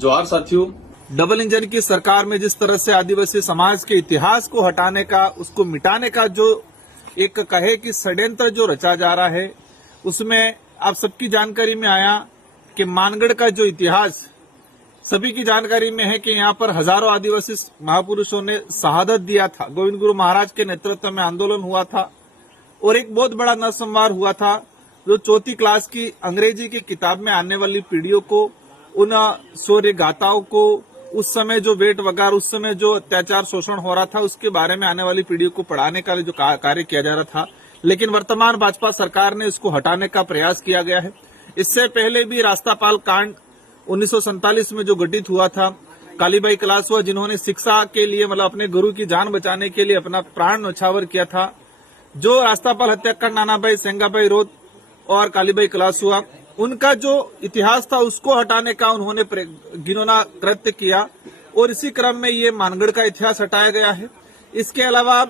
जोहार साथियों। Double engine की सरकार में जिस तरह से आदिवासी समाज के इतिहास को हटाने का, उसको मिटाने का जो एक कहे कि षड्यंत्र जो रचा जा रहा है, उसमें आप सबकी जानकारी में आया कि मानगढ़ का जो इतिहास सभी की जानकारी में है कि यहाँ पर हजारों आदिवासी महापुरुषों ने शहादत दिया था। गोविंद गुरु महाराज के नेतृत्व में आंदोलन हुआ था और एक बहुत बड़ा नरसंहार हुआ था, जो चौथी क्लास की अंग्रेजी की किताब में आने वाली पीढ़ियों को, उन शौर्य गाथाओं को, उस समय जो वेट वगार, उस समय जो अत्याचार शोषण हो रहा था, उसके बारे में आने वाली पीढ़ियों को पढ़ाने का जो कार्य किया जा रहा था। लेकिन वर्तमान भाजपा सरकार ने इसको हटाने का प्रयास किया गया है। इससे पहले भी रास्तापाल कांड 1947 में जो घटित हुआ था, कालीबाई कलासुआ जिन्होंने शिक्षा के लिए मतलब अपने गुरु की जान बचाने के लिए अपना प्राण न्यौछावर किया था, जो रास्तापाल हत्याकांड नानाबाई सेंगाबाई रोत और कालीबाई कलासुआ, उनका जो इतिहास था उसको हटाने का उन्होंने घिनौना कृत्य किया और इसी क्रम में ये मानगढ़ का इतिहास हटाया गया है। इसके अलावा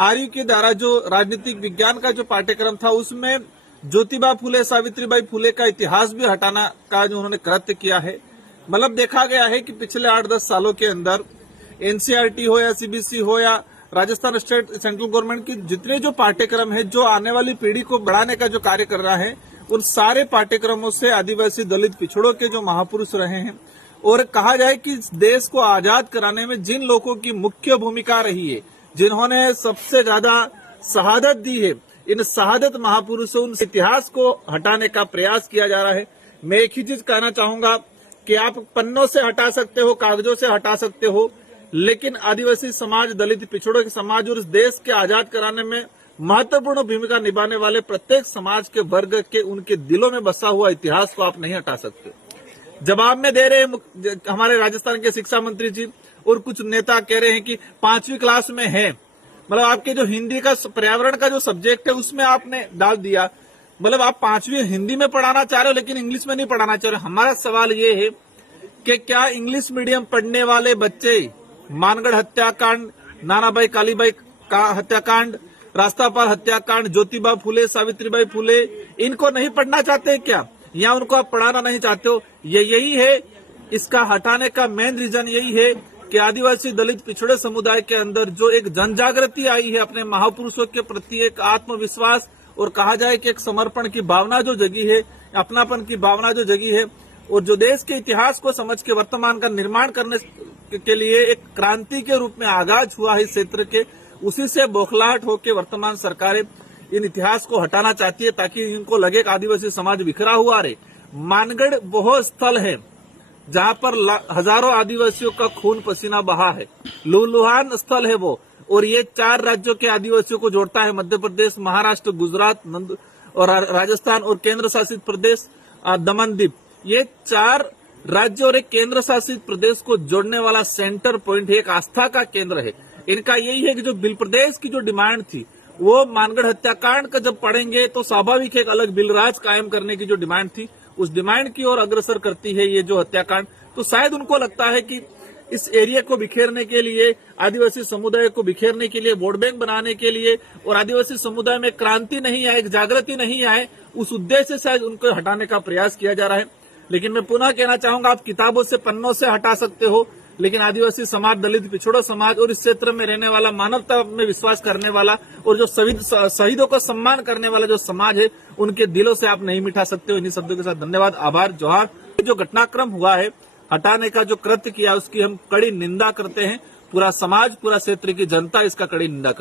आर्यू के द्वारा जो राजनीतिक विज्ञान का जो पाठ्यक्रम था, उसमें ज्योतिबा फुले, सावित्रीबाई फुले का इतिहास भी हटाना का जो उन्होंने कृत्य किया है। मतलब देखा गया है कि पिछले 8-10 सालों के अंदर एनसीईआरटी हो या सीबीएसई हो या राजस्थान स्टेट सेंट्रल गवर्नमेंट की जितने जो पाठ्यक्रम है, जो आने वाली पीढ़ी को बढ़ाने का जो कार्य कर रहा है, उन सारे पाठ्यक्रमों से आदिवासी दलित पिछड़ों के जो महापुरुष रहे हैं, और कहा जाए कि देश को आजाद कराने में जिन लोगों की मुख्य भूमिका रही है, जिन्होंने सबसे ज्यादा शहादत दी है, इन शहादत महापुरुषों, उन इतिहास को हटाने का प्रयास किया जा रहा है। मैं एक ही चीज कहना चाहूंगा कि आप पन्नों से हटा सकते हो, कागजों से हटा सकते हो, लेकिन आदिवासी समाज, दलित पिछड़ों के समाज और इस देश के आजाद कराने में महत्वपूर्ण भूमिका निभाने वाले प्रत्येक समाज के वर्ग के, उनके दिलों में बसा हुआ इतिहास को आप नहीं हटा सकते। जवाब में दे रहे हमारे राजस्थान के शिक्षा मंत्री जी और कुछ नेता कह रहे हैं कि 5वीं क्लास में है, मतलब आपके जो हिंदी का पर्यावरण का जो सब्जेक्ट है उसमें आपने डाल दिया, मतलब आप 5वीं हिंदी में पढ़ाना चाह रहे हो लेकिन इंग्लिश में नहीं पढ़ाना चाह रहे। हमारा सवाल ये है कि क्या इंग्लिश मीडियम पढ़ने वाले बच्चे मानगढ़ हत्याकांड, नानाबाई कालीबाई का हत्याकांड, रास्तापाल हत्याकांड, ज्योतिबा फुले, सावित्रीबाई फुले, इनको नहीं पढ़ना चाहते क्या, या उनको आप पढ़ाना नहीं चाहते हो? यही है इसका हटाने का मेन रीजन, यही है कि आदिवासी दलित पिछड़े समुदाय के अंदर जो एक जनजागृति आई है, अपने महापुरुषों के प्रति एक आत्मविश्वास और कहा जाए कि एक समर्पण की भावना जो जगी है, अपनापन की भावना जो जगी है, और जो देश के इतिहास को समझ के वर्तमान का निर्माण करने के लिए एक क्रांति के रूप में आगाज हुआ है इस क्षेत्र के, उसी से बौखलाहट होकर वर्तमान सरकारें इन इतिहास को हटाना चाहती है ताकि इनको लगे कि आदिवासी समाज बिखरा हुआ रहे। मानगढ़ वो स्थल है जहां पर हजारों आदिवासियों का खून पसीना बहा है, लूलुहान स्थल है वो, और ये 4 राज्यों के आदिवासियों को जोड़ता है, मध्य प्रदेश, महाराष्ट्र, गुजरात और राजस्थान और केंद्र शासित प्रदेश दमन दीव। ये 4 राज्य और एक केंद्र शासित प्रदेश को जोड़ने वाला सेंटर पॉइंट है, एक आस्था का केंद्र है। इनका यही है कि जो बिल प्रदेश की जो डिमांड थी, वो मानगढ़ हत्याकांड का जब पढ़ेंगे तो स्वाभाविक एक अलग बिल राज कायम करने की जो डिमांड थी, उस डिमांड की ओर अग्रसर करती है ये जो हत्याकांड। तो शायद उनको लगता है कि इस एरिया को बिखेरने के लिए, आदिवासी समुदाय को बिखेरने के लिए, वोट बैंक बनाने के लिए और आदिवासी समुदाय में क्रांति नहीं आए, एक जागृति नहीं आए, उस उद्देश्य से शायद उनको हटाने का प्रयास किया जा रहा है। लेकिन मैं पुनः कहना चाहूंगा, आप किताबों से, पन्नों से हटा सकते हो, लेकिन आदिवासी समाज, दलित पिछड़ों समाज और इस क्षेत्र में रहने वाला, मानवता में विश्वास करने वाला और जो शहीदों का सम्मान करने वाला जो समाज है, उनके दिलों से आप नहीं मिटा सकते हो। इन्हीं शब्दों के साथ धन्यवाद, आभार, जोहार। जो घटनाक्रम हुआ है, हटाने का जो कृत्य किया, उसकी हम कड़ी निंदा करते हैं। पूरा समाज, पूरा क्षेत्र की जनता इसका कड़ी निंदा करते हैं।